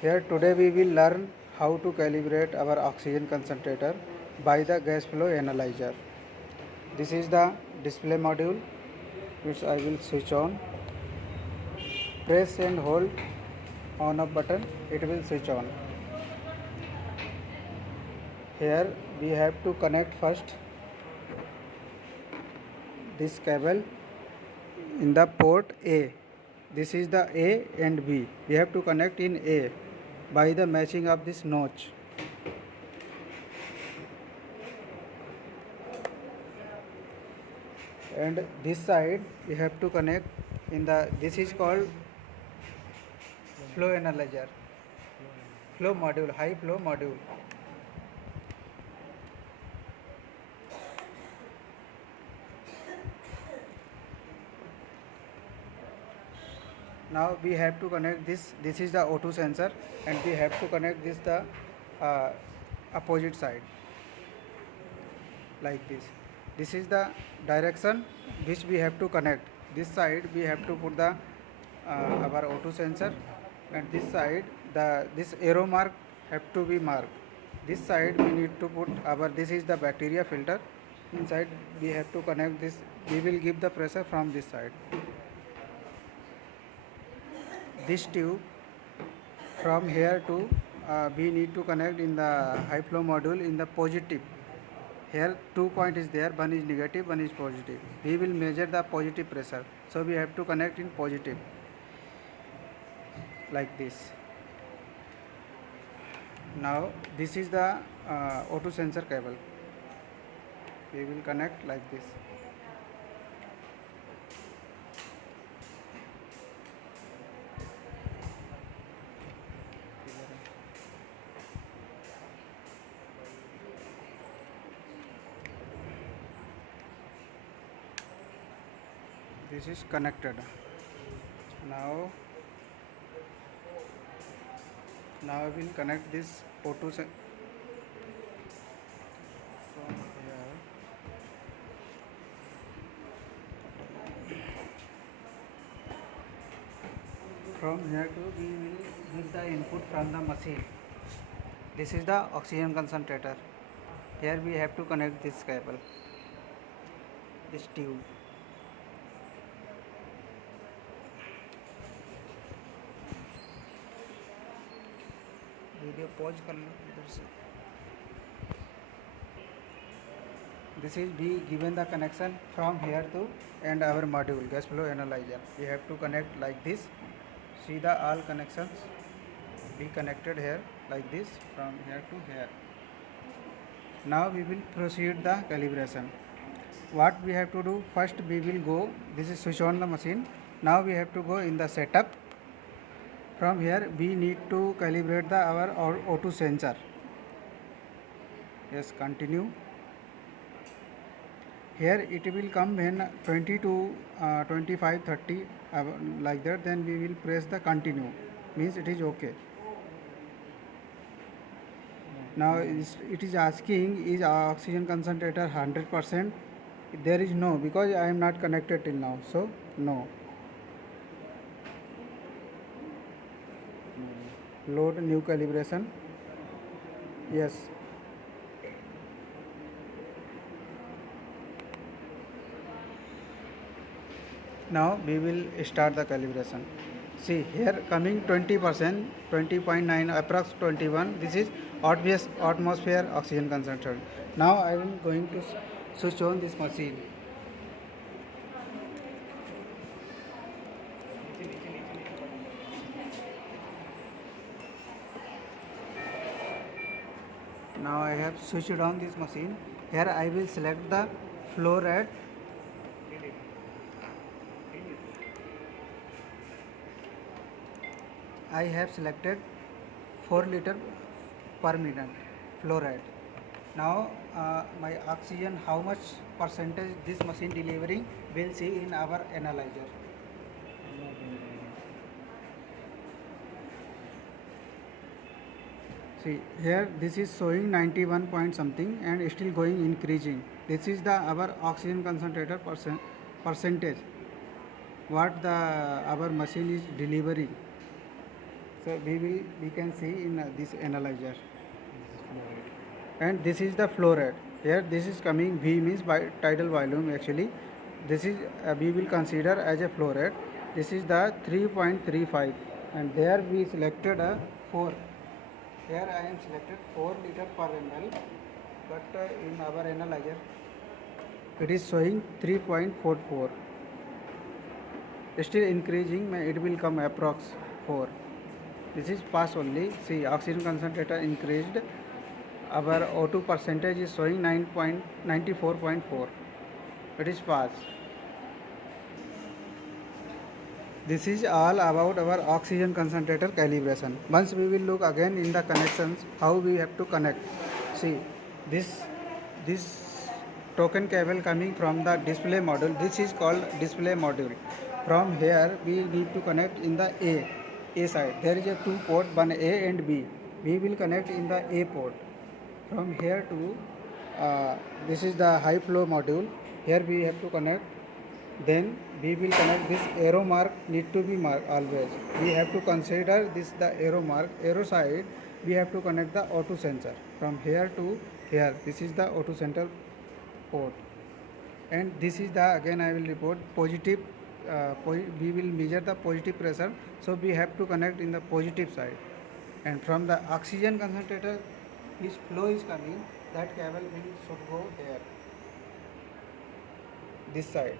Here today we will learn how to calibrate our oxygen concentrator by the gas flow analyzer. This is the display module which I will switch on. Press and hold on off button, it will switch on. Here we have to connect first this cable in the port A. This is the A and B. We have to connect in A by the matching of this notch. And this side we have to connect in the, this is called flow analyzer, flow module, high flow module. Now we have to connect this is the O2 sensor, and we have to connect this the uh, opposite side like this. This is the direction which we have to connect. This side we have to put the our O2 sensor, and this side this arrow mark have to be marked. This side we need to put our, this is the bacteria filter. Inside we have to connect this. We will give the pressure from this side. This tube from here to we need to connect in the high flow module in the positive. Here 2 point is there, one is negative, one is positive. We will measure the positive pressure, so we have to connect in positive like this. Now this is the O2 sensor cable. We will connect like this. This is connected. Now I will connect this O2 from here. From here to we will give the input from the machine. This is the oxygen concentrator. Here we have to connect this cable, this tube. Video pause कर लो इधर से. This is be given the connection from here to and our module gas flow analyzer. We have to connect like this. See the all connections be connected here like this from here to here. Now we will proceed the calibration. What we have to do, first we will go, this is switch on the machine. Now we have to go in the setup. From here we need to calibrate the our O2 sensor. Yes, continue. Here it will come when 20 to 25 30 like that, then we will press the continue, means it is okay. Now it is asking is oxygen concentrator 100%. There is no, because I am not connected till now, so no. Load new calibration. Yes. Now we will start the calibration. See here coming 20%, 20.9, approx 21. This is obvious atmosphere oxygen concentration. Now I am going to switch on this machine. Now I have switched on this machine. Here I will select the flow rate. I have selected 4 liter per minute flow rate. Now my oxygen, how much percentage this machine delivering, we'll see in our analyzer. See here this is showing 91 point something and still going increasing. This is the our oxygen concentrator percentage what the our machine is delivering. So we can see in this analyzer. And this is the flow rate. Here this is coming, V means by tidal volume actually. This is we will consider as a flow rate. This is the 3.35, and there we selected a 4. Here I am selected 4 liter per ml, but in our analyzer it is showing 3.44. Still increasing, it will come approx 4. This is pass only. See, oxygen concentrator increased. Our O2 percentage is showing 9.94.4. It is pass. This is all about our oxygen concentrator calibration. Once we will look again in the connections, how we have to connect. See, this token cable coming from the display module. This is called display module. From here we need to connect in the A side. There is a 2 port, one A and B. We will connect in the A port. From here to this is the high flow module. Here we have to connect. Then we will connect this arrow mark, need to be marked always. We have to consider this the arrow mark. Arrow side we have to connect the O2 sensor. From here to here, this is the O2 sensor port. And this is the, again I will report, positive. We will measure the positive pressure, so we have to connect in the positive side. And from the oxygen concentrator, this flow is coming, that cable will should go here, this side.